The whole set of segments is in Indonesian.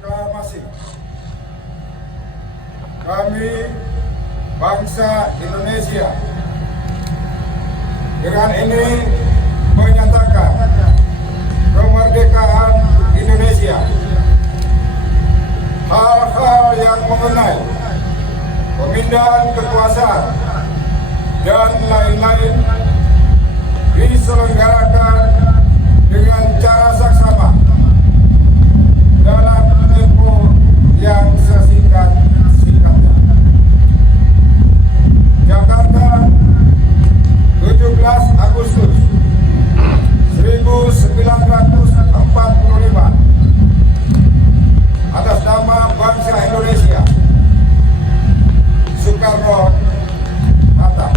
Proklamasi. Kami bangsa Indonesia dengan ini menyatakan kemerdekaan Indonesia. Hal-hal yang mengenai pemindahan kekuasaan dan lain-lain diselenggarakan dengan cara saksama dalam tempo yang sesingkat-singkatnya. Jakarta, 17 Agustus 1945. Atas nama bangsa Indonesia, Soekarno-Hatta.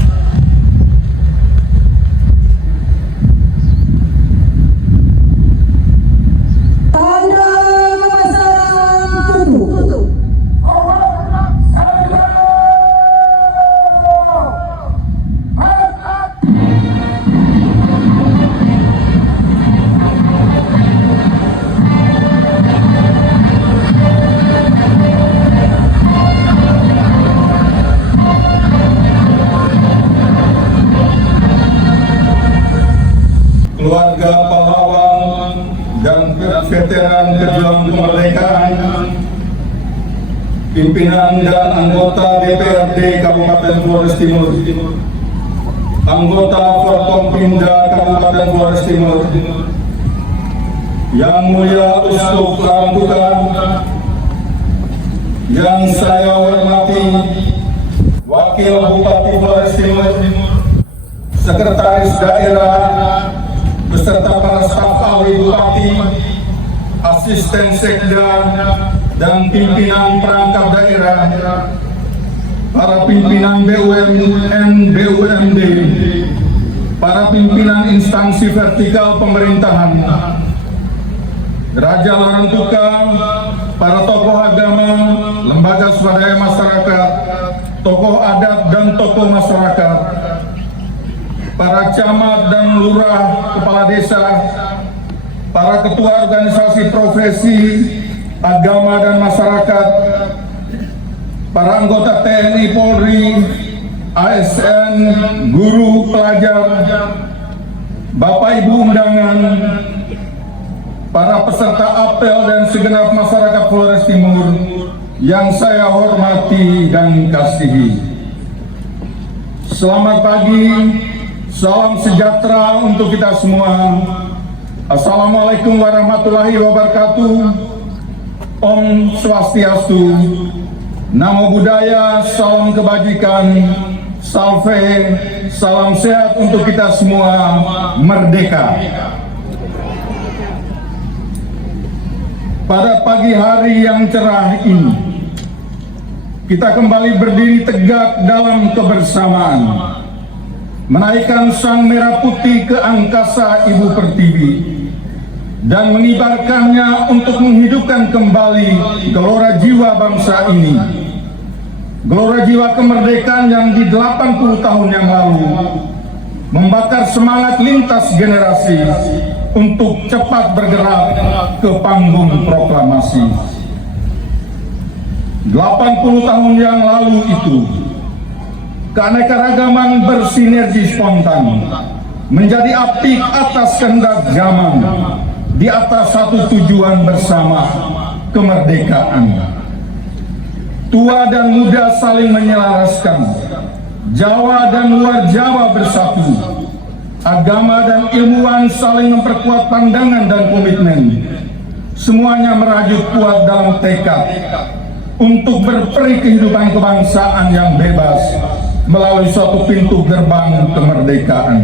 Keluarga pahlawan dan veteran pejuang kemerdekaan, pimpinan dan anggota DPRD Kabupaten Flores Timur, anggota Forkompimda Kabupaten Flores Timur, yang mulia Uskup Karantuka, yang saya hormati Wakil Bupati Flores Timur, Sekretaris Daerah, beserta para staf ahli bupati, asisten sekda, dan pimpinan perangkat daerah, para pimpinan BUMN, BUMD, para pimpinan instansi vertikal pemerintahan, Raja Larantuka, para tokoh agama, lembaga swadaya masyarakat, tokoh adat dan tokoh masyarakat, para camat dan lurah, kepala desa, para ketua organisasi profesi, agama dan masyarakat, para anggota TNI, Polri, ASN, guru, pelajar, Bapak Ibu undangan, para peserta apel dan segenap masyarakat Flores Timur yang saya hormati dan kasihi. Selamat pagi. Salam sejahtera untuk kita semua. Assalamualaikum warahmatullahi wabarakatuh. Om Swastiastu. Namo Buddhaya, salam kebajikan. Salve, salam sehat untuk kita semua. Merdeka. Pada pagi hari yang cerah ini, kita kembali berdiri tegak dalam kebersamaan, menaikkan sang merah putih ke angkasa Ibu Pertiwi dan mengibarkannya untuk menghidupkan kembali gelora jiwa bangsa ini, gelora jiwa kemerdekaan yang di 80 tahun yang lalu membakar semangat lintas generasi untuk cepat bergerak ke panggung proklamasi. 80 tahun yang lalu itu, keanekaragaman bersinergi spontan menjadi apik atas kehendak zaman di atas satu tujuan bersama, kemerdekaan. Tua dan muda saling menyelaraskan, Jawa dan luar Jawa bersatu, agama dan ilmuwan saling memperkuat pandangan dan komitmen. Semuanya merajut kuat dalam tekad untuk berperi kehidupan kebangsaan yang bebas melalui suatu pintu gerbang kemerdekaan.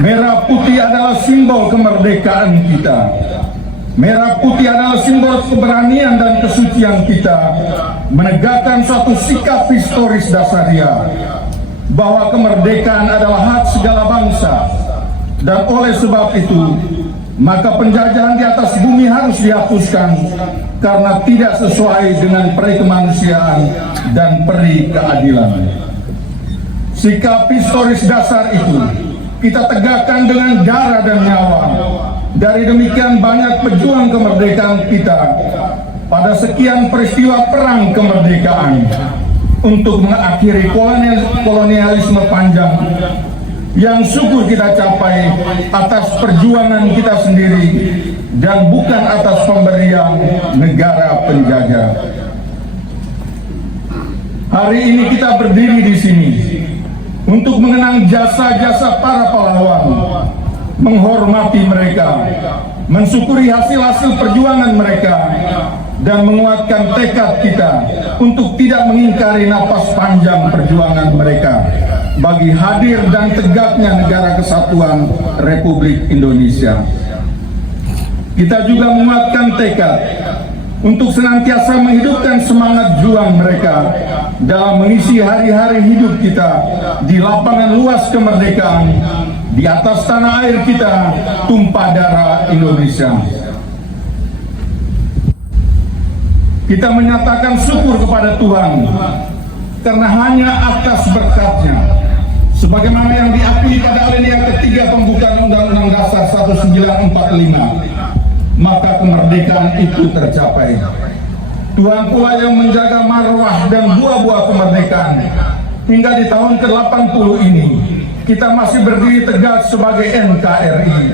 Merah putih adalah simbol kemerdekaan kita. Merah putih adalah simbol keberanian dan kesucian kita menegakkan suatu sikap historis dasaria bahwa kemerdekaan adalah hak segala bangsa, dan oleh sebab itu maka penjajahan di atas bumi harus dihapuskan karena tidak sesuai dengan peri kemanusiaan dan peri keadilan. Sikap historis dasar itu kita tegakkan dengan darah dan nyawa. Dari demikian banyak pejuang kemerdekaan kita pada sekian peristiwa perang kemerdekaan untuk mengakhiri kolonialisme panjang yang syukur kita capai atas perjuangan kita sendiri dan bukan atas pemberian negara penjajah. Hari ini kita berdiri di sini untuk mengenang jasa-jasa para pahlawan, menghormati mereka, mensyukuri hasil-hasil perjuangan mereka, dan menguatkan tekad kita untuk tidak mengingkari napas panjang perjuangan mereka bagi hadir dan tegaknya negara kesatuan Republik Indonesia. Kita juga menguatkan tekad untuk senantiasa menghidupkan semangat juang mereka dalam mengisi hari-hari hidup kita di lapangan luas kemerdekaan. Di atas tanah air kita tumpah darah Indonesia. Kita menyatakan syukur kepada Tuhan karena hanya atas berkat-Nya, sebagaimana yang diakui pada alinea ketiga pembukaan Undang-Undang Dasar 1945, maka kemerdekaan itu tercapai. Tuhan pula yang menjaga marwah dan buah-buah kemerdekaan hingga di tahun ke-80 ini. Kita masih berdiri tegak sebagai NKRI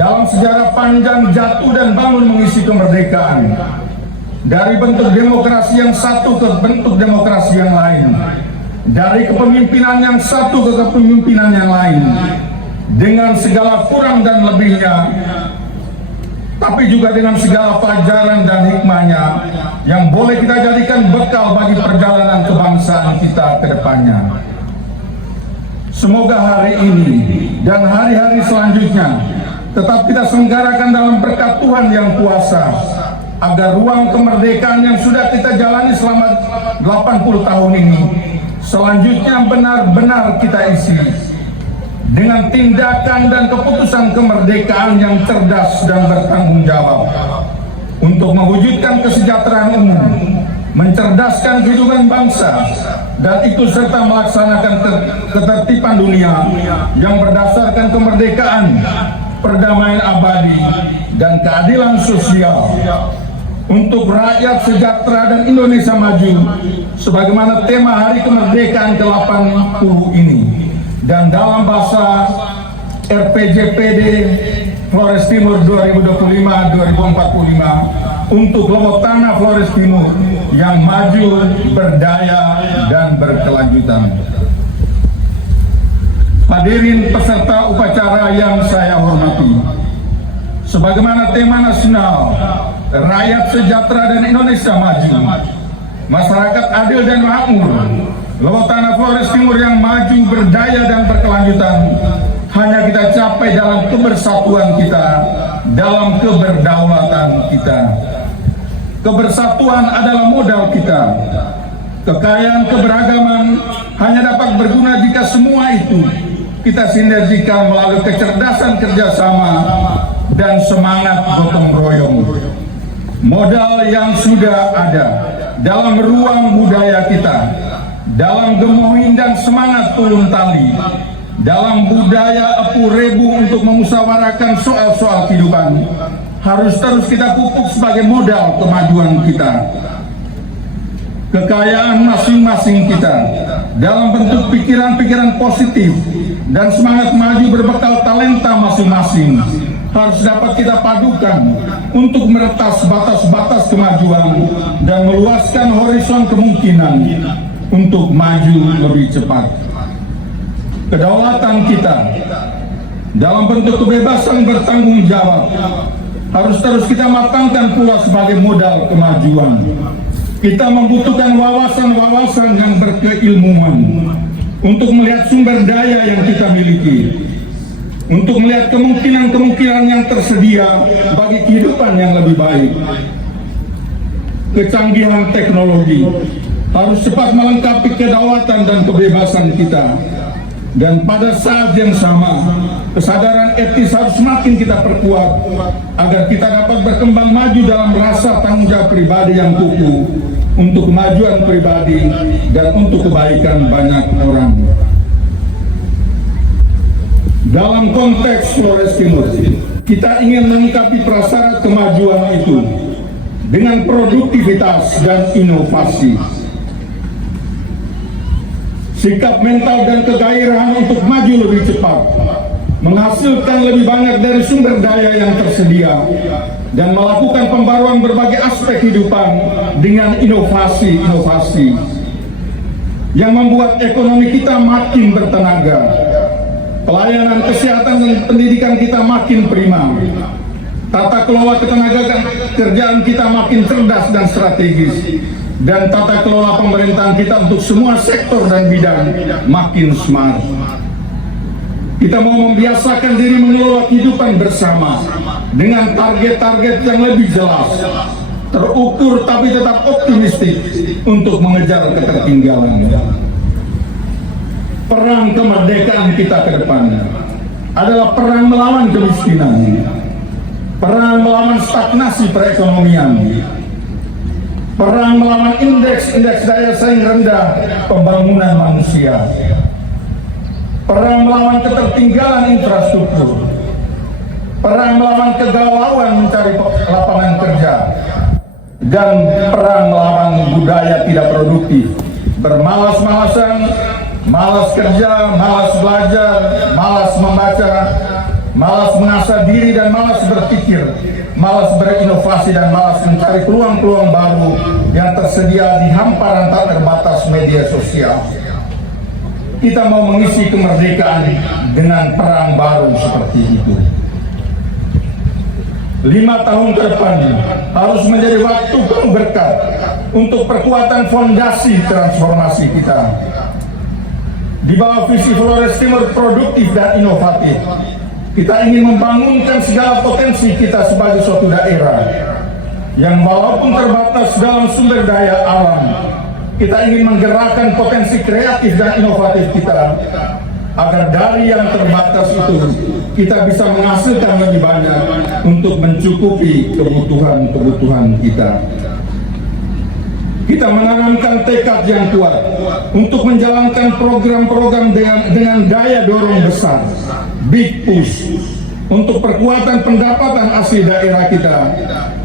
dalam sejarah panjang jatuh dan bangun mengisi kemerdekaan dari bentuk demokrasi yang satu ke bentuk demokrasi yang lain, dari kepemimpinan yang satu ke kepemimpinan yang lain, dengan segala kurang dan lebihnya, tapi juga dengan segala pelajaran dan hikmahnya yang boleh kita jadikan bekal bagi perjalanan kebangsaan kita ke depannya. Semoga hari ini dan hari-hari selanjutnya tetap kita selenggarakan dalam berkat Tuhan yang kuasa, agar ruang kemerdekaan yang sudah kita jalani selama 80 tahun ini selanjutnya benar-benar kita isi dengan tindakan dan keputusan kemerdekaan yang cerdas dan bertanggung jawab untuk mewujudkan kesejahteraan umum, mencerdaskan kehidupan bangsa, dan ikut serta melaksanakan ketertiban dunia yang berdasarkan kemerdekaan, perdamaian abadi, dan keadilan sosial untuk rakyat sejahtera dan Indonesia maju sebagaimana tema Hari Kemerdekaan ke-80 ini. Dan dalam bahasa RPJPD Flores Timur 2025-2045 untuk Lombok Tanah Flores Timur yang maju, berdaya, dan berkelanjutan. Hadirin peserta upacara yang saya hormati, sebagaimana tema nasional rakyat sejahtera dan Indonesia maju, masyarakat adil dan makmur, Lombok Tanah Flores Timur yang maju, berdaya, dan berkelanjutan hanya kita capai dalam kebersatuan kita, dalam keberdaulatan kita. Kebersatuan adalah modal kita. Kekayaan keberagaman hanya dapat berguna jika semua itu kita sinergikan melalui kecerdasan kerjasama dan semangat gotong royong. Modal yang sudah ada dalam ruang budaya kita, dalam gemohin dan semangat turun tali, dalam budaya epu rebu untuk memusyawarahkan soal-soal kehidupan, harus terus kita pupuk sebagai modal kemajuan kita. Kekayaan masing-masing kita dalam bentuk pikiran-pikiran positif dan semangat maju berbekal talenta masing-masing harus dapat kita padukan untuk meretas batas-batas kemajuan dan meluaskan horizon kemungkinan untuk maju lebih cepat. kedaulatan kita dalam bentuk kebebasan bertanggung jawab harus terus kita matangkan pula sebagai modal kemajuan. Kita membutuhkan wawasan-wawasan yang berkeilmuan untuk melihat sumber daya yang kita miliki, untuk melihat kemungkinan-kemungkinan yang tersedia bagi kehidupan yang lebih baik. Kecanggihan teknologi harus cepat melengkapi kedaulatan dan kebebasan kita. Dan pada saat yang sama, kesadaran etis harus semakin kita perkuat agar kita dapat berkembang maju dalam rasa tanggung jawab pribadi yang kukuh untuk kemajuan pribadi dan untuk kebaikan banyak orang. Dalam konteks Flores Timur, kita ingin melengkapi prasyarat kemajuan itu dengan produktivitas dan inovasi. Sikap mental dan kegairahan untuk maju lebih cepat, menghasilkan lebih banyak dari sumber daya yang tersedia, dan melakukan pembaruan berbagai aspek kehidupan dengan inovasi-inovasi yang membuat ekonomi kita makin bertenaga, pelayanan kesehatan dan pendidikan kita makin prima, tata kelola ketenaga kerjaan kita makin cerdas dan strategis, dan tata kelola pemerintahan kita untuk semua sektor dan bidang makin smart. Kita mau membiasakan diri mengelola kehidupan bersama dengan target-target yang lebih jelas, terukur tapi tetap optimistik untuk mengejar ketertinggalan. Perang kemerdekaan kita ke depan adalah perang melawan kemiskinan, perang melawan stagnasi perekonomian, perang melawan indeks daya saing rendah pembangunan manusia, perang melawan ketertinggalan infrastruktur, perang melawan kegalauan mencari lapangan kerja, dan perang melawan budaya tidak produktif, bermalas-malasan, malas kerja, malas belajar, malas membaca, malas mengasah diri dan malas berpikir, malas berinovasi dan malas mencari peluang-peluang baru yang tersedia di hamparan tak terbatas media sosial. Kita mau mengisi kemerdekaan dengan perang baru seperti itu. 5 tahun ke depan harus menjadi waktu penuh berkat untuk perkuatan fondasi transformasi kita. Di bawah visi Flores Timur produktif dan inovatif, kita ingin membangunkan segala potensi kita sebagai suatu daerah yang walaupun terbatas dalam sumber daya alam, kita ingin menggerakkan potensi kreatif dan inovatif kita agar dari yang terbatas itu kita bisa menghasilkan lebih banyak untuk mencukupi kebutuhan kita. Kita menanamkan tekad yang kuat untuk menjalankan program-program dengan daya dorong besar, big push, untuk perkuatan pendapatan asli daerah kita,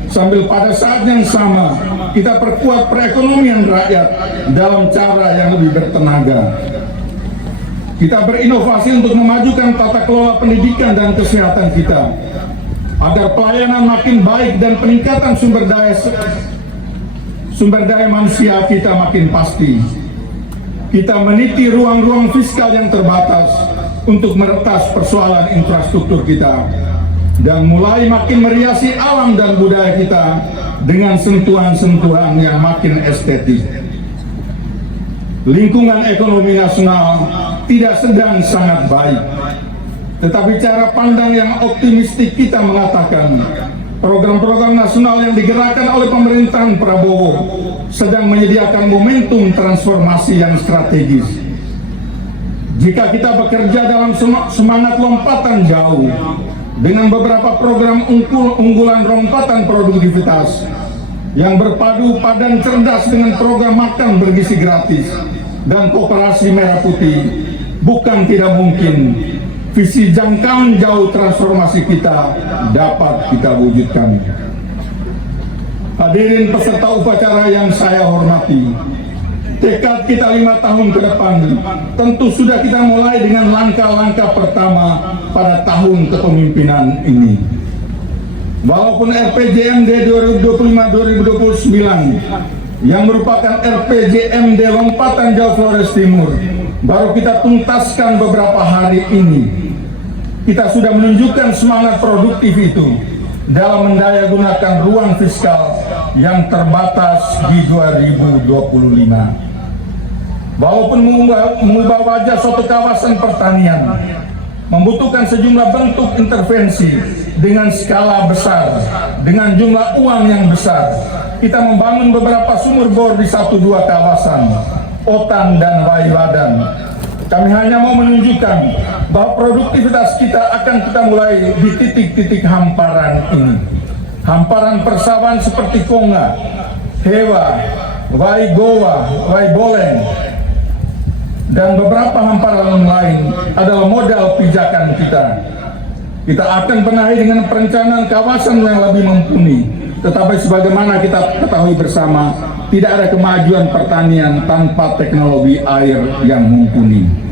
sambil pada saat yang sama kita perkuat perekonomian rakyat dalam cara yang lebih bertenaga. Kita berinovasi untuk memajukan tata kelola pendidikan dan kesehatan kita, agar pelayanan makin baik dan peningkatan sumber daya manusia kita makin pasti. Kita meniti ruang-ruang fiskal yang terbatas untuk meretas persoalan infrastruktur kita dan mulai makin meriasi alam dan budaya kita dengan sentuhan-sentuhan yang makin estetik. Lingkungan ekonomi nasional tidak sedang sangat baik, tetapi cara pandang yang optimistik kita mengatakan program-program nasional yang digerakkan oleh pemerintahan Prabowo sedang menyediakan momentum transformasi yang strategis. Jika kita bekerja dalam semangat lompatan jauh dengan beberapa program unggulan lompatan produktivitas yang berpadu padan cerdas dengan program makan bergizi gratis dan koperasi merah putih, bukan tidak mungkin visi jangkauan jauh transformasi kita dapat kita wujudkan. Hadirin peserta upacara yang saya hormati, tekad kita 5 tahun ke depan tentu sudah kita mulai dengan langkah-langkah pertama pada tahun kepemimpinan ini. Walaupun RPJMD 2025-2029 yang merupakan RPJMD lompatan jauh Flores Timur baru kita tuntaskan beberapa hari ini. Kita sudah menunjukkan semangat produktif itu dalam mendayagunakan ruang fiskal yang terbatas di 2025. Walaupun mengubah wajah suatu kawasan pertanian membutuhkan sejumlah bentuk intervensi dengan skala besar, dengan jumlah uang yang besar, kita membangun beberapa sumur bor di 1-2 kawasan, Otan dan Waiwadan. Kami hanya mau menunjukkan bahwa produktivitas kita akan kita mulai di titik-titik hamparan ini. Hamparan persawahan seperti Konga, Hewa, Waigowa, Waiboleng, dan beberapa hamparan lain adalah modal pijakan kita. Kita akan benahi dengan perencanaan kawasan yang lebih mumpuni. Tetapi sebagaimana kita ketahui bersama, tidak ada kemajuan pertanian tanpa teknologi air yang mumpuni.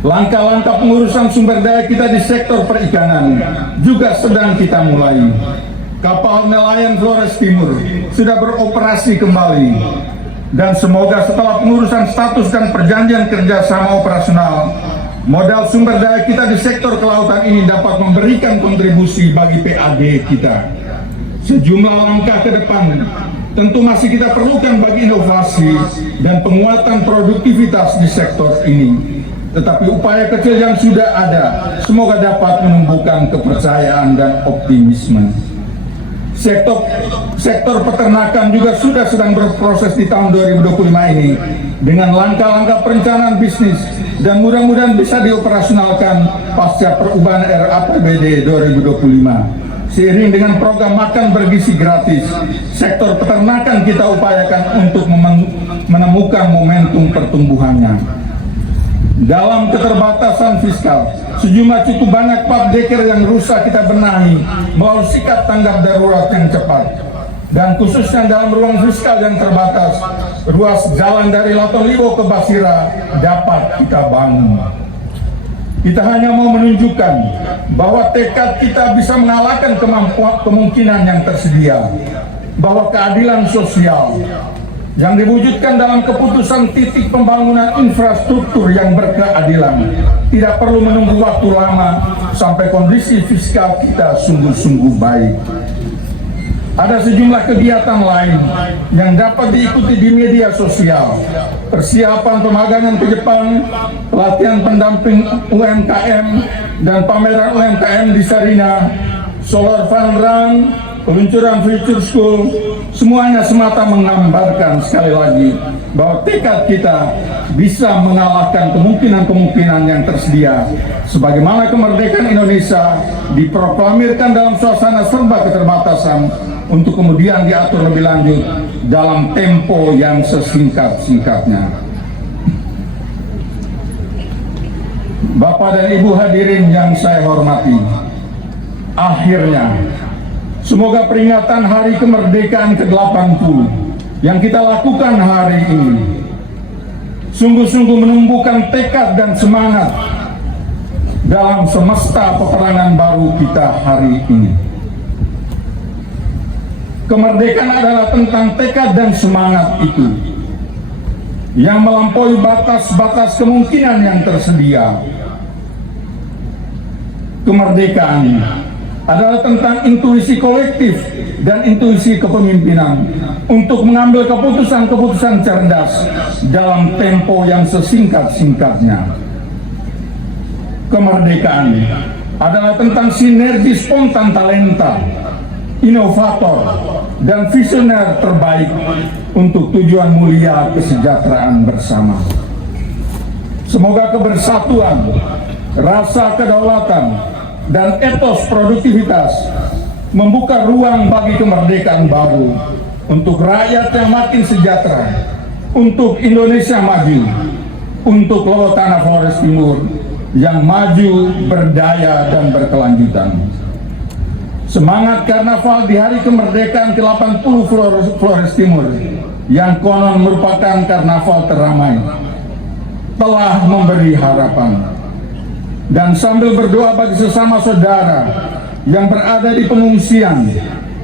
Langkah-langkah pengurusan sumber daya kita di sektor perikanan juga sedang kita mulai. Kapal nelayan Flores Timur sudah beroperasi kembali, dan semoga setelah pengurusan status dan perjanjian kerjasama operasional, modal sumber daya kita di sektor kelautan ini dapat memberikan kontribusi bagi PAD kita. Sejumlah langkah ke depan tentu masih kita perlukan bagi inovasi dan penguatan produktivitas di sektor ini. Tetapi upaya kecil yang sudah ada semoga dapat menumbuhkan kepercayaan dan optimisme. Sektor peternakan juga sudah sedang berproses di tahun 2025 ini dengan langkah-langkah perencanaan bisnis, dan mudah-mudahan bisa dioperasionalkan pasca perubahan RAPBD 2025. Seiring dengan program makan bergizi gratis, sektor peternakan kita upayakan untuk menemukan momentum pertumbuhannya. Dalam keterbatasan fiskal, sejumlah cukup banyak pabdeker yang rusak kita benahi melalui sikap tanggap darurat yang cepat. Dan khususnya dalam ruang fiskal yang terbatas, ruas jalan dari Latoliwo ke Basira dapat kita bangun. Kita hanya mau menunjukkan bahwa tekad kita bisa mengalahkan kemungkinan yang tersedia, bahwa keadilan sosial yang diwujudkan dalam keputusan titik pembangunan infrastruktur yang berkeadilan tidak perlu menunggu waktu lama sampai kondisi fiskal kita sungguh-sungguh baik. Ada sejumlah kegiatan lain yang dapat diikuti di media sosial: persiapan pemagangan ke Jepang, pelatihan pendamping UMKM, dan pameran UMKM di Sarina, solar fun run, peluncuran future school. Semuanya semata menggambarkan sekali lagi bahwa tekad kita bisa mengalahkan kemungkinan-kemungkinan yang tersedia, sebagaimana kemerdekaan Indonesia diproklamirkan dalam suasana serba keterbatasan untuk kemudian diatur lebih lanjut dalam tempo yang sesingkat-singkatnya. Bapak dan Ibu hadirin yang saya hormati, akhirnya semoga peringatan Hari Kemerdekaan ke-80 yang kita lakukan hari ini sungguh-sungguh menumbuhkan tekad dan semangat dalam semesta peperangan baru kita hari ini. Kemerdekaan adalah tentang tekad dan semangat itu yang melampaui batas-batas kemungkinan yang tersedia. Kemerdekaan adalah tentang intuisi kolektif dan intuisi kepemimpinan untuk mengambil keputusan-keputusan cerdas dalam tempo yang sesingkat-singkatnya. Kemerdekaan adalah tentang sinergi spontan talenta, inovator, dan visioner terbaik untuk tujuan mulia kesejahteraan bersama. Semoga kebersatuan, rasa kedaulatan, dan etos produktivitas membuka ruang bagi kemerdekaan baru untuk rakyat yang makin sejahtera, untuk Indonesia maju, untuk Lowo Tanah Flores Timur yang maju, berdaya, dan berkelanjutan. Semangat karnaval di hari kemerdekaan ke-80 Flores Timur yang konon merupakan karnaval teramai telah memberi harapan. Dan sambil berdoa bagi sesama saudara yang berada di pengungsian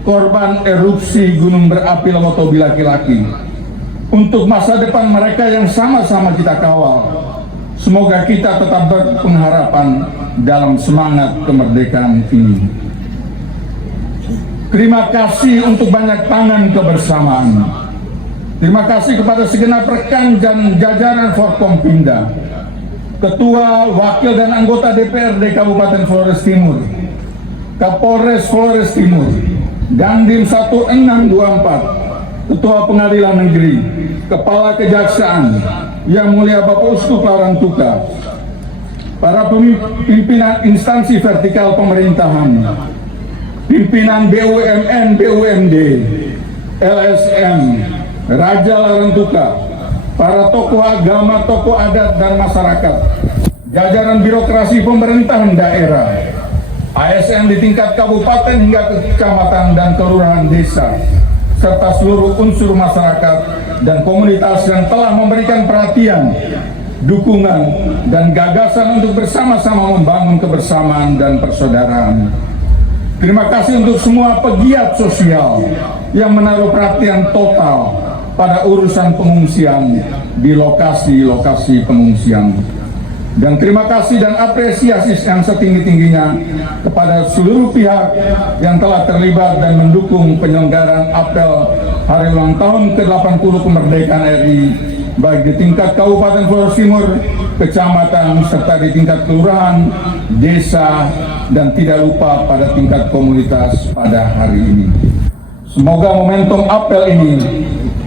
korban erupsi gunung berapi Lowo Tobi laki-laki, untuk masa depan mereka yang sama-sama kita kawal. Semoga kita tetap berpengharapan dalam semangat kemerdekaan ini. Terima kasih untuk banyak tangan kebersamaan. Terima kasih kepada segenap rekan dan jajaran Forkompimda, Ketua, Wakil dan anggota DPRD Kabupaten Flores Timur, Kapolres Flores Timur, Dandim 1624, Ketua Pengadilan Negeri, Kepala Kejaksaan, Yang Mulia Bapak Uskup Larantuka, para pimpinan instansi vertikal pemerintahan, pimpinan BUMN, BUMD, LSM, Raja Larantuka, para tokoh agama, tokoh adat dan masyarakat, jajaran birokrasi pemerintahan daerah, ASN di tingkat kabupaten hingga ke kecamatan dan kelurahan desa, serta seluruh unsur masyarakat dan komunitas yang telah memberikan perhatian, dukungan, dan gagasan untuk bersama-sama membangun kebersamaan dan persaudaraan. Terima kasih untuk semua pegiat sosial yang menaruh perhatian total pada urusan pengungsian di lokasi-lokasi pengungsian. Dan terima kasih dan apresiasi yang setinggi-tingginya kepada seluruh pihak yang telah terlibat dan mendukung penyelenggaraan apel Hari Ulang Tahun ke-80 Kemerdekaan RI, baik di tingkat Kabupaten Flores Timur, kecamatan, serta di tingkat kelurahan, desa, dan tidak lupa pada tingkat komunitas pada hari ini. Semoga momentum apel ini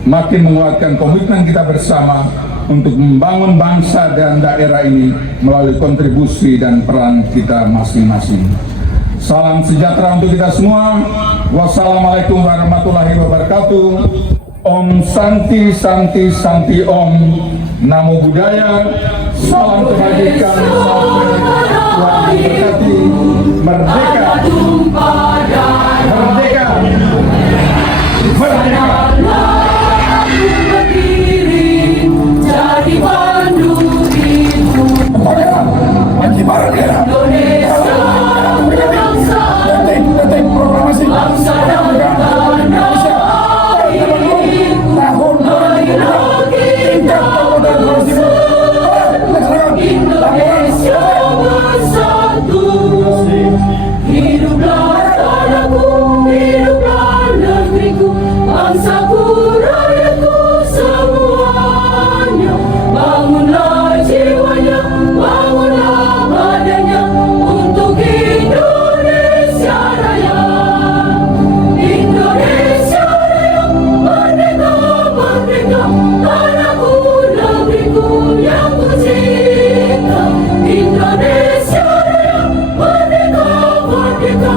makin menguatkan komitmen kita bersama untuk membangun bangsa dan daerah ini melalui kontribusi dan peran kita masing-masing. Salam sejahtera untuk kita semua. Wassalamualaikum warahmatullahi wabarakatuh. Om Santi Santi Santi Om. Namo Buddhaya. Salam kebajikan. Tuhan diberkati. Merdeka. Merdeka. Merdeka. Jadi pandu ibu Indonesia, bangsa dan tanah airku, marilah kita bersatu, Indonesia bersatu. Hiduplah tanahku, hiduplah negeriku, bangsaku, rakyatku semuanya. Bangunlah jiwanya, bangunlah badannya untuk Indonesia Raya. Indonesia Raya, merdeka, merdeka, tanahku, negeriku yang ku cinta. Indonesia Raya, merdeka, merdeka,